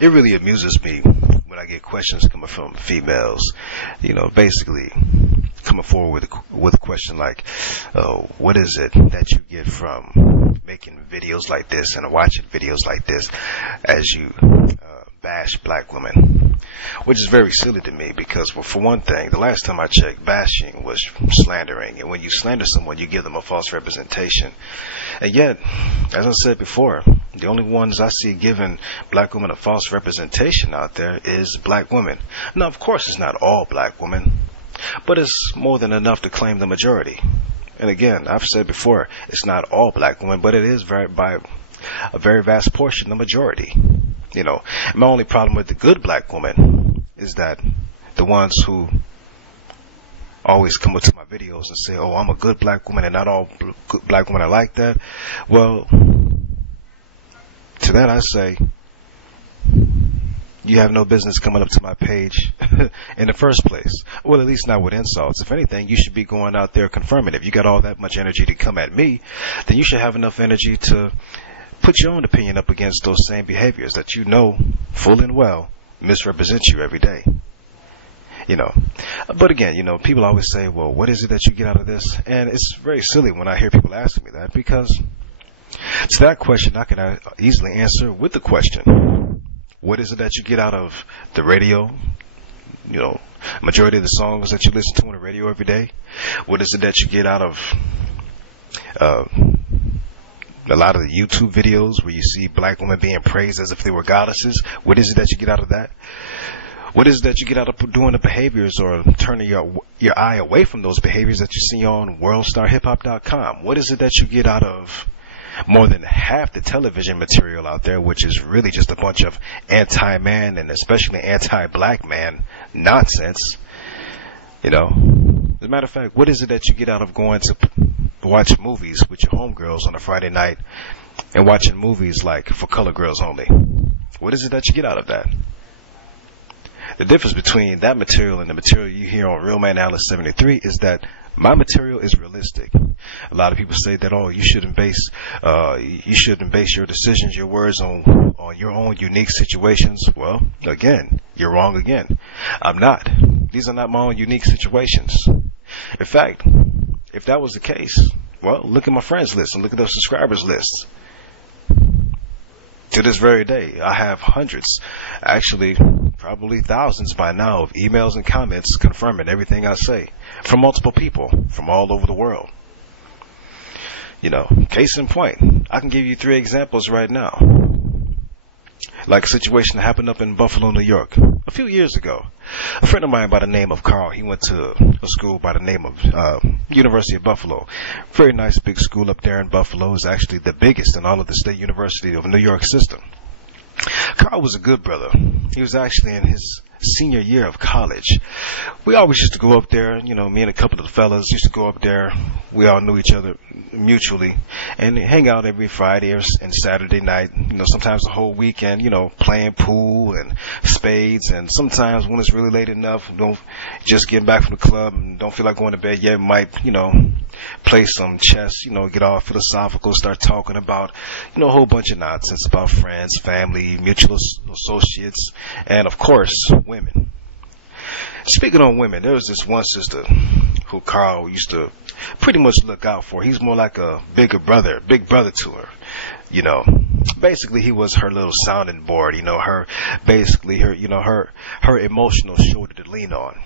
it really amuses me when I get questions coming from females, basically coming forward with a question like, oh, what is it that you get from making videos like this and watching videos like this as you bash black women? Which is very silly to me because, well, for one thing, the last time I checked, bashing was slandering. And when you slander someone, you give them a false representation. And yet, as I said before, the only ones I see giving black women a false representation out there is black women. Now, of course, it's not all black women, but it's more than enough to claim the majority. And again, I've said before, it's not all black women, but it is by a very vast portion, the majority. My only problem with the good black woman is that the ones who always come up to my videos and say, oh, I'm a good black woman and not all good black women are like that. Well, to that I say, you have no business coming up to my page in the first place. Well, at least not with insults. If anything, you should be going out there confirming. If you got all that much energy to come at me, then you should have enough energy to put your own opinion up against those same behaviors that you know full and well misrepresent you every day. But again, people always say, well, what is it that you get out of this? And it's very silly when I hear people ask me that, because to that question I can easily answer with the question, what is it that you get out of the radio? Majority of the songs that you listen to on the radio every day. What is it that you get out of a lot of the YouTube videos where you see black women being praised as if they were goddesses? What is it that you get out of that? What is it that you get out of doing the behaviors or turning your eye away from those behaviors that you see on worldstarhiphop.com? What is it that you get out of more than half the television material out there, which is really just a bunch of anti-man and especially anti-black man nonsense? As a matter of fact, what is it that you get out of going to watch movies with your homegirls on a Friday night and watching movies like For Color Girls Only? What is it that you get out of that? The difference between that material and the material you hear on Real Man Alice 73 is that my material is realistic. A lot of people say that, oh, you shouldn't base your decisions, your words on your own unique situations. Well, again, you're wrong again. I'm not. These are not my own unique situations. In fact, if that was the case, well, look at my friends list and look at the subscribers list. To this very day, I have hundreds, actually probably thousands by now, of emails and comments confirming everything I say from multiple people from all over the world. Case in point, I can give you 3 examples right now. Like a situation that happened up in Buffalo, New York, a few years ago. A friend of mine by the name of Carl, he went to a school by the name of University of Buffalo. Very nice big school up there in Buffalo. It's actually the biggest in all of the state university of New York system. Carl was a good brother. He was actually in his senior year of college. We always used to go up there, me and a couple of the fellas used to go up there. We all knew each other mutually and hang out every Friday and Saturday night, sometimes the whole weekend, playing pool and spades. And sometimes when it's really late enough, don't just getting back from the club and don't feel like going to bed yet, might, play some chess, get all philosophical, start talking about, a whole bunch of nonsense about friends, family, mutual associates, and of course, women. Speaking on women, there was this one sister who Carl used to pretty much look out for. He's more like a big brother to her. Basically he was her little sounding board, her emotional shoulder to lean on.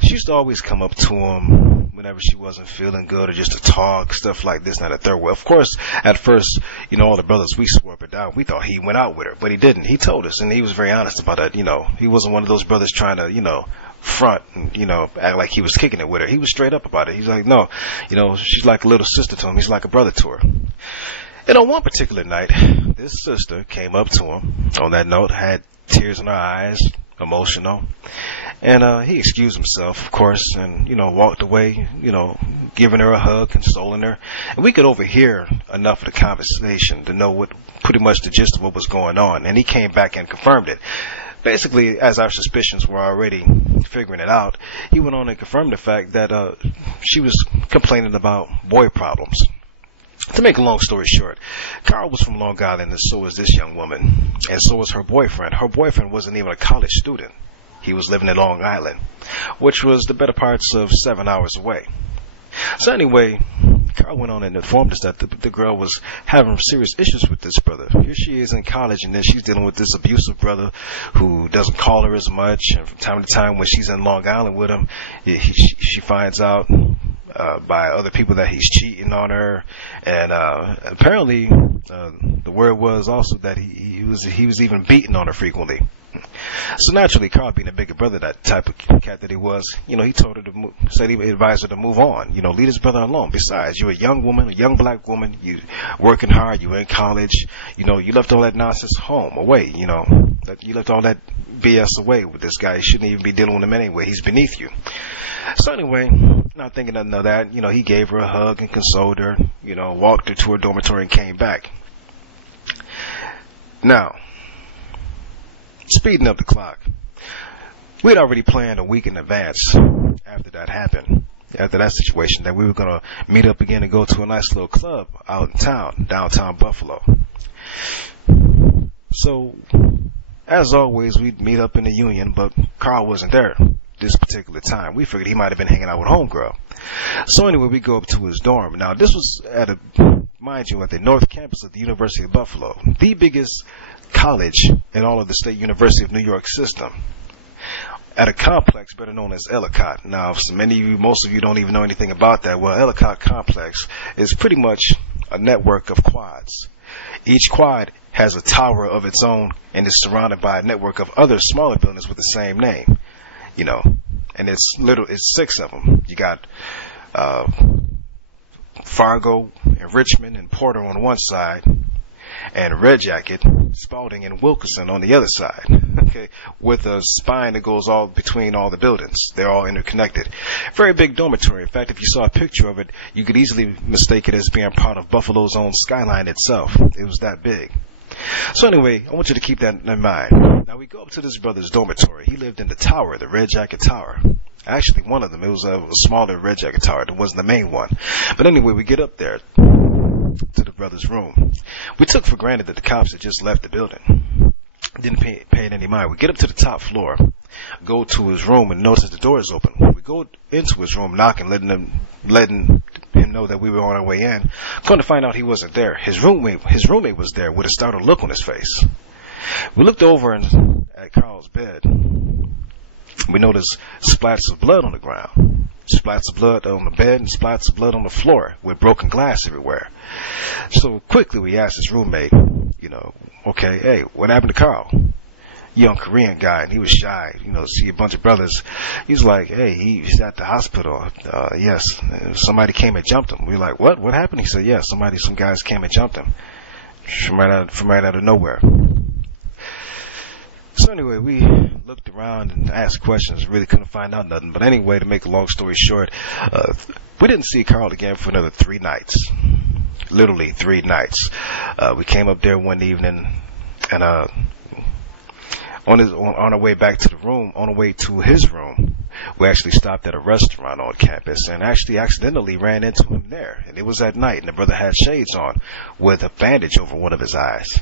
She used to always come up to him whenever she wasn't feeling good or just to talk, stuff like this and that. Well, of course, at first, all the brothers, we swore her down. We thought he went out with her, but he didn't. He told us, and he was very honest about that. He wasn't one of those brothers trying to, front and, act like he was kicking it with her. He was straight up about it. He's like, no, she's like a little sister to him. He's like a brother to her. And on one particular night, this sister came up to him on that note, had tears in her eyes, emotional. And he excused himself, of course, and, walked away, giving her a hug, consoling her. And we could overhear enough of the conversation to know pretty much the gist of what was going on. And he came back and confirmed it. Basically, as our suspicions were already figuring it out, he went on and confirmed the fact that she was complaining about boy problems. To make a long story short, Carl was from Long Island, and so was this young woman, and so was her boyfriend. Her boyfriend wasn't even a college student. He was living in Long Island, which was the better parts of 7 hours away. So anyway, Carl went on and informed us that the girl was having serious issues with this brother. Here she is in college, and then she's dealing with this abusive brother who doesn't call her as much. And from time to time, when she's in Long Island with him, she finds out by other people that he's cheating on her. And apparently, the word was also that he was even beating on her frequently. So naturally, Carl, being a bigger brother, that type of cat that he was, he told her said he advised her to move on. Leave his brother alone. Besides, you're a young woman, a young black woman. You working hard. You in college. You left all that nonsense home away. You left all that BS away with this guy. You shouldn't even be dealing with him anyway. He's beneath you. So anyway, not thinking nothing of that. He gave her a hug and consoled her. Walked her to her dormitory and came back. Now, speeding up the clock, we'd already planned a week in advance after that happened, after that situation, that we were going to meet up again and go to a nice little club out in town, downtown Buffalo. So, as always, we'd meet up in the Union, but Carl wasn't there this particular time. We figured he might have been hanging out with homegirl. So anyway, we go up to his dorm. Now, this was mind you, at the North Campus of the University of Buffalo, the biggest college in all of the State University of New York system, at a complex better known as Ellicott. Now, most of you don't even know anything about that. Well, Ellicott complex is pretty much a network of quads. Each quad has a tower of its own and is surrounded by a network of other smaller buildings with the same name, and it's 6 of them. You got Fargo and Richmond and Porter on one side, and Red Jacket, Spalding, and Wilkerson on the other side, okay, with a spine that goes all between all the buildings. They're all interconnected. Very big dormitory. In fact, if you saw a picture of it, you could easily mistake it as being part of Buffalo's own skyline itself. It was that big. So anyway, I want you to keep that in mind. Now we go up to this brother's dormitory. He lived in the tower, the Red Jacket Tower. Actually, one of them. It was a smaller Red Jacket Tower. It wasn't the main one. But anyway, we get up there to the brother's room. We took for granted that the cops had just left the building. Didn't pay it any mind. We get up to the top floor, go to his room, and notice the door is open. We go into his room, knocking, letting him know that we were on our way in. Come to find out he wasn't there. His roommate was there with a startled look on his face. We looked over at Carl's bed. We noticed splats of blood on the ground. Splats of blood on the bed and splats of blood on the floor with broken glass everywhere. So quickly we asked his roommate, okay, hey, what happened to Carl? Young Korean guy, and he was shy, see a bunch of brothers. He's like, hey, he's at the hospital. Yes, somebody came and jumped him. We were like, what? What happened? He said, yeah, some guys came and jumped him from right out of nowhere. So anyway, we looked around and asked questions, really couldn't find out nothing. But anyway, to make a long story short, we didn't see Carl again for another 3 nights. Literally 3 nights. We came up there one evening, and on our way back to the room, on our way to his room, we actually stopped at a restaurant on campus and actually accidentally ran into him there. And it was at night, and the brother had shades on with a bandage over one of his eyes.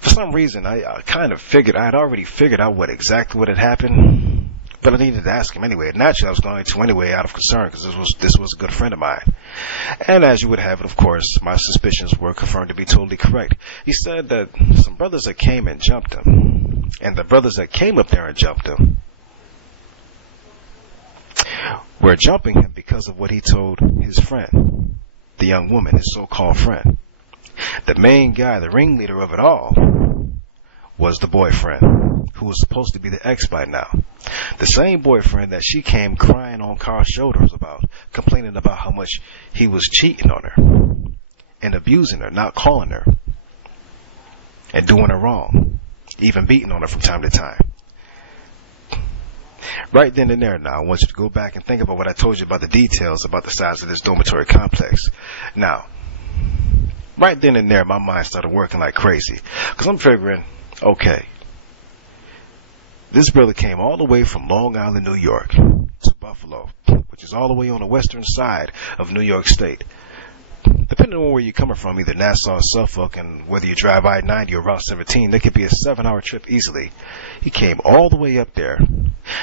For some reason, I had already figured out exactly what had happened, but I needed to ask him anyway. Naturally, I was going to anyway out of concern, because this was a good friend of mine. And as you would have it, of course, my suspicions were confirmed to be totally correct. He said that some brothers that came and jumped him, and the brothers that came up there and jumped him, were jumping him because of what he told his friend, the young woman, his so-called friend. The main guy, the ringleader of it all, was the boyfriend, who was supposed to be the ex by now. The same boyfriend that she came crying on Carl's shoulders about, complaining about how much he was cheating on her and abusing her, not calling her, and doing her wrong, even beating on her from time to time. Right then and there now, I want you to go back and think about what I told you about the details about the size of this dormitory complex. Now, right then and there, my mind started working like crazy, because I'm figuring, okay, this brother came all the way from Long Island, New York, to Buffalo, which is all the way on the western side of New York State. depending on where you're coming from, either Nassau or Suffolk, and whether you drive I-90 or Route 17, there could be a 7-hour trip easily. He came all the way up there.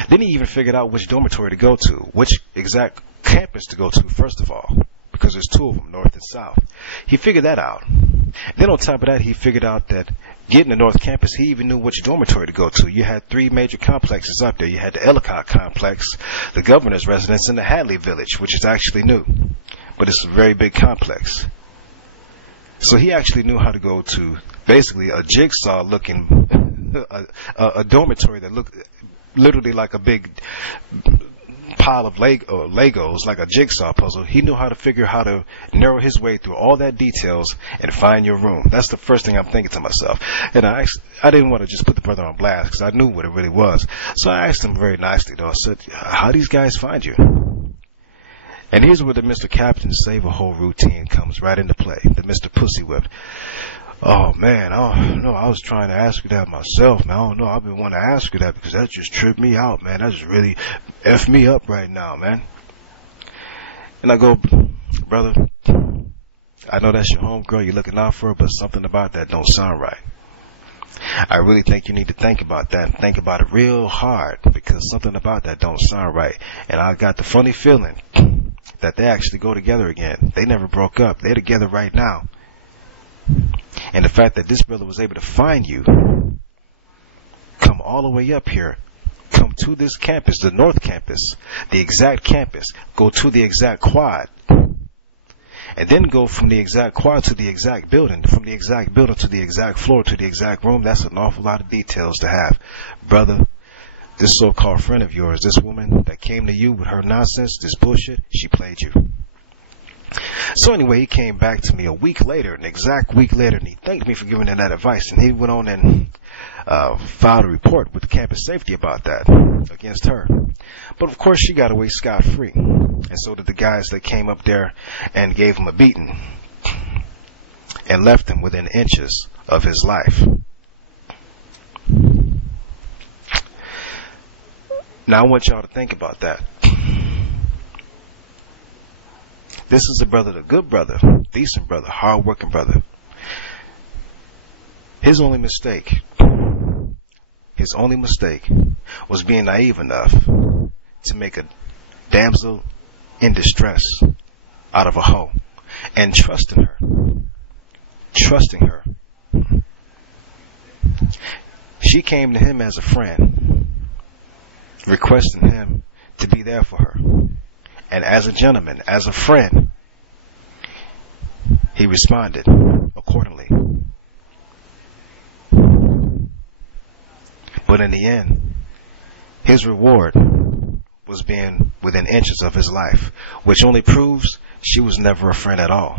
Then he even figured out which dormitory to go to, which exact campus to go to, first of all, because there's 2 of them, north and south. He figured that out. Then on top of that, he figured out that getting to North Campus, he even knew which dormitory to go to. You had 3 major complexes up there. You had the Ellicott Complex, the Governor's Residence, and the Hadley Village, which is actually new. But it's a very big complex. So he actually knew how to go to basically a jigsaw-looking, a dormitory that looked literally like a big pile of Legos, like a jigsaw puzzle. He knew how to figure how to narrow his way through all that details and find your room. That's the first thing I'm thinking to myself. And I didn't want to just put the brother on blast because I knew what it really was. So I asked him very nicely, though. I said, how these guys find you? And here's where the Mr. Captain Save a Whole routine comes right into play. The Mr. Pussy Whip. Oh, man, I was trying to ask you that myself, man. I don't know, I've been wanting to ask you that because that just tripped me out, man. That just really effed me up right now, man. And I go, brother, I know that's your homegirl, you're looking out for her, but something about that don't sound right. I really think you need to think about that and think about it real hard because something about that don't sound right. And I got the funny feeling that they actually go together again. They never broke up. They're together right now. And the fact that this brother was able to find you, come all the way up here, come to this campus, the North Campus, the exact campus, go to the exact quad, and then go from the exact quad to the exact building, from the exact building to the exact floor to the exact room, that's an awful lot of details to have. Brother, this so-called friend of yours, this woman that came to you with her nonsense, this bullshit, she played you. So anyway, he came back to me a week later, an exact week later, and he thanked me for giving him that advice. And he went on and filed a report with the campus safety about that against her. But of course, she got away scot-free. And so did the guys that came up there and gave him a beating and left him within inches of his life. Now I want y'all to think about that. This is a brother, a good brother, decent brother, hard-working brother. His only mistake was being naive enough to make a damsel in distress out of a hoe and trusting her. She came to him as a friend, requesting him to be there for her. And as a gentleman, as a friend, he responded accordingly. But in the end, his reward was being within inches of his life, which only proves she was never a friend at all.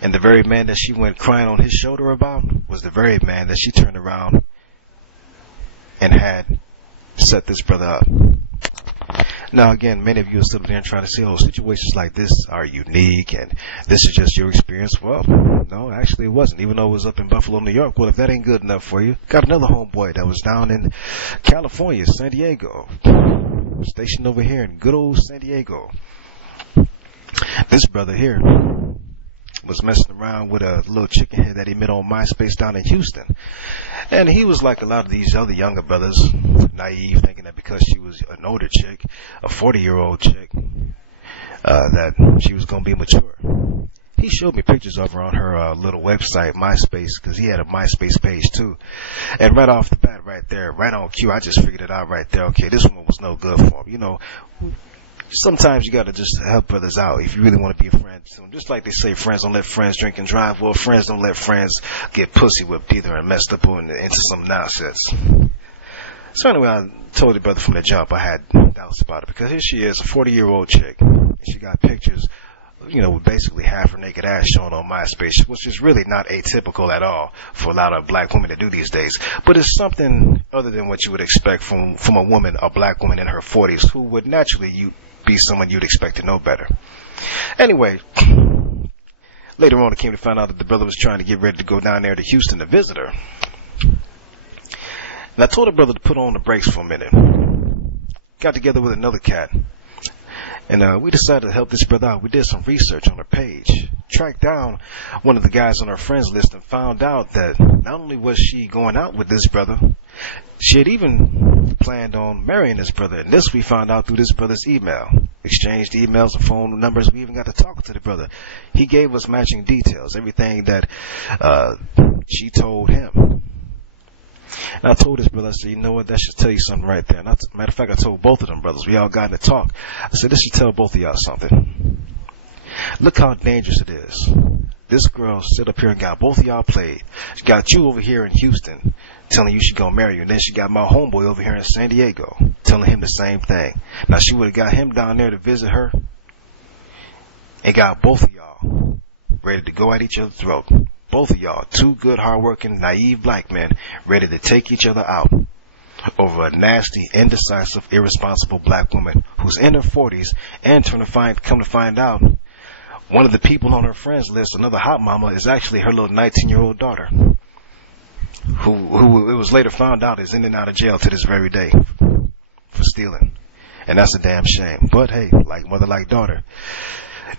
And the very man that she went crying on his shoulder about was the very man that she turned around and had set this brother up. Now again, many of you are sitting there and trying to say, oh, situations like this are unique and this is just your experience. Well, no, actually it wasn't, even though it was up in Buffalo, New York. Well, if that ain't good enough for you, got another homeboy that was down in California, San Diego, stationed over here in good old San Diego. This brother here was messing around with a little chicken head that he met on MySpace down in Houston. And he was like a lot of these other younger brothers, naive, thinking that because she was an older chick, a 40-year-old chick, that she was going to be mature. He showed me pictures of her on her little website, MySpace, because he had a MySpace page too. And right off the bat, right there, right on cue, I just figured it out right there. Okay, this woman was no good for him. You know, sometimes you got to just help brothers out if you really want to be a friend to them. Just like they say, friends don't let friends drink and drive. Well, friends don't let friends get pussy whipped either and messed up into some nonsense. So anyway, I told the brother from the jump I had doubts about it because here she is, a 40-year-old chick. And she got pictures, you know, with basically half her naked ass shown on MySpace, which is really not atypical at all for a lot of black women to do these days. But it's something other than what you would expect from a woman, a black woman in her 40s, who would naturally be someone you'd expect to know better. Anyway, later on I came to find out that the brother was trying to get ready to go down there to Houston to visit her. And I told the brother to put on the brakes for a minute. Got together with another cat. And we decided to help this brother out. We did some research on her page, tracked down one of the guys on her friends list, and found out that not only was she going out with this brother, she had even planned on marrying this brother. And this we found out through this brother's email. Exchanged emails and phone numbers. We even got to talk to the brother. He gave us matching details, everything that she told him. And I told this brother, I said, you know what, that should tell you something right there. And matter of fact, I told both of them brothers, we all got in a talk. I said, this should tell both of y'all something. Look how dangerous it is. This girl sit up here and got both of y'all played. She got you over here in Houston telling you she gonna marry you. And then she got my homeboy over here in San Diego telling him the same thing. Now she would have got him down there to visit her and got both of y'all ready to go at each other's throat. Both of y'all, two good, hardworking, naive black men, ready to take each other out over a nasty, indecisive, irresponsible black woman who's in her 40s and come to find out, one of the people on her friends list, another hot mama, is actually her little 19-year-old daughter, who it was later found out is in and out of jail to this very day for stealing. And that's a damn shame. But hey, like mother, like daughter.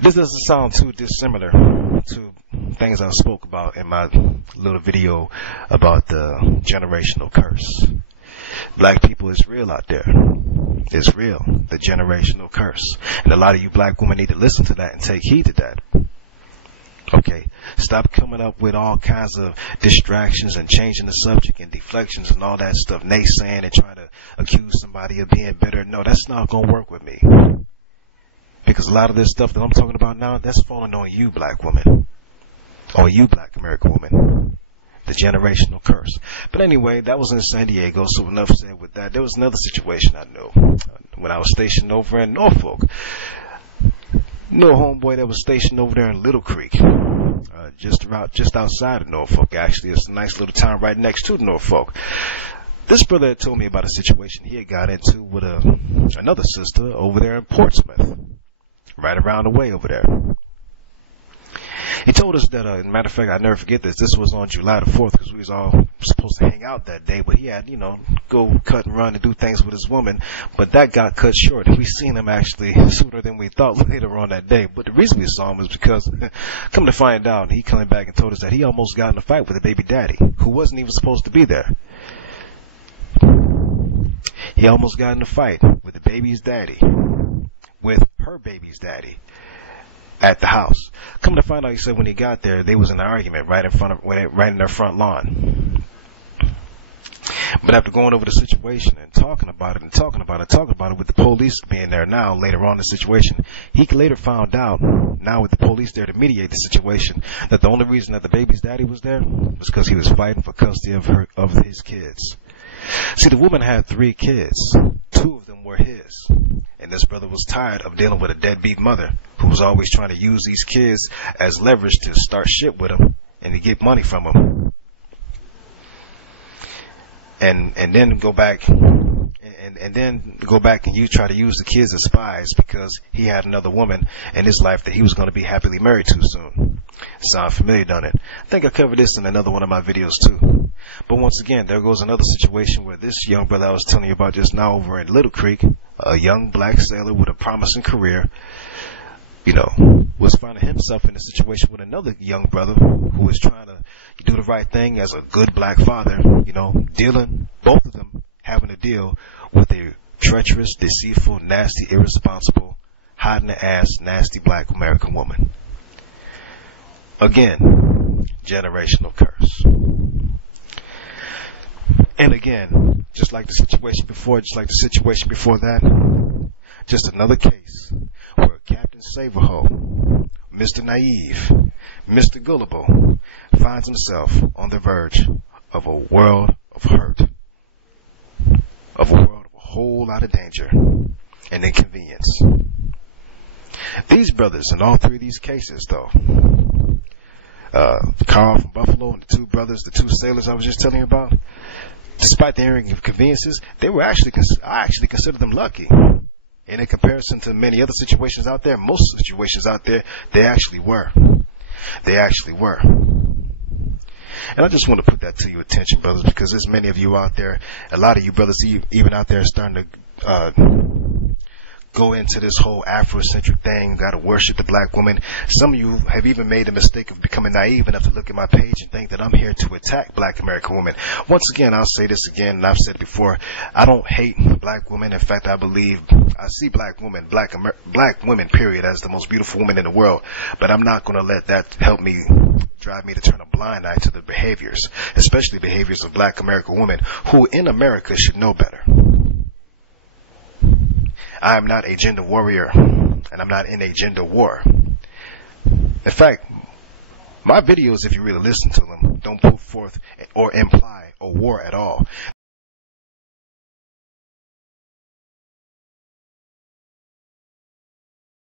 This doesn't sound too dissimilar to things I spoke about in my little video about the generational curse. Black people is real out there. It's real, the generational curse. And a lot of you black women need to listen to that and take heed to that. Okay, stop coming up with all kinds of distractions and changing the subject and deflections and all that stuff, naysaying and trying to accuse somebody of being bitter. No, that's not going to work with me. Because a lot of this stuff that I'm talking about now, that's falling on you black women. Or you black American woman. The generational curse. But anyway, that was in San Diego, so enough said with that. There was another situation I knew. When I was stationed over in Norfolk. Knew a homeboy that was stationed over there in Little Creek. Just outside of Norfolk, actually. It's a nice little town right next to Norfolk. This brother had told me about a situation he had got into with another sister over there in Portsmouth. Right around the way over there. He told us that, matter of fact, I'll never forget this. This was on July the 4th because we was all supposed to hang out that day. But he had, go cut and run and do things with his woman. But that got cut short. And we seen him actually sooner than we thought later on that day. But the reason we saw him was because, come to find out, he coming back and told us that he almost got in a fight with the baby daddy, who wasn't even supposed to be there. He almost got in a fight with the baby's daddy, with her baby's daddy. At the house. Come to find out, he said when he got there, they was in an argument right in their front lawn. But after going over the situation and talking about it with the police being there now, later on in the situation, he later found out, now with the police there to mediate the situation, that the only reason that the baby's daddy was there was because he was fighting for custody of his kids. See, the woman had 3 kids. 2 of them were his. And this brother was tired of dealing with a deadbeat mother who was always trying to use these kids as leverage to start shit with him and to get money from him. And then go back and you try to use the kids as spies because he had another woman in his life that he was going to be happily married to soon. Sound familiar, don't it? I think I covered this in another one of my videos too. But once again, there goes another situation where this young brother I was telling you about just now over in Little Creek, a young black sailor with a promising career, was finding himself in a situation with another young brother who was trying to do the right thing as a good black father, dealing, both of them having to deal with a treacherous, deceitful, nasty, irresponsible, hot in the ass, nasty black American woman. Again, generational curse. And again, just like the situation before that, just another case where Captain Saverho, Mr. Naive, Mr. Gullable, finds himself on the verge of a world of hurt, of a world of a whole lot of danger and inconvenience. These brothers in all 3 of these cases, though, Carl from Buffalo and the 2 brothers, the 2 sailors I was just telling you about, despite their inconveniences, I actually consider them lucky. And in comparison to many other situations out there, most situations out there, they actually were. They actually were. And I just want to put that to your attention, brothers, because there's many of you out there, a lot of you brothers even out there starting to go into this whole Afrocentric thing, gotta worship the black woman. Some of you have even made the mistake of becoming naive enough to look at my page and think that I'm here to attack black American women. Once again, I'll say this again, and I've said it before, I don't hate black women. In fact, I see black women, black women, period, as the most beautiful women in the world. But I'm not gonna let that drive me to turn a blind eye to the behaviors, especially behaviors of black American women, who in America should know better. I am not a gender warrior, and I'm not in a gender war. In fact, my videos, if you really listen to them, don't put forth or imply a war at all.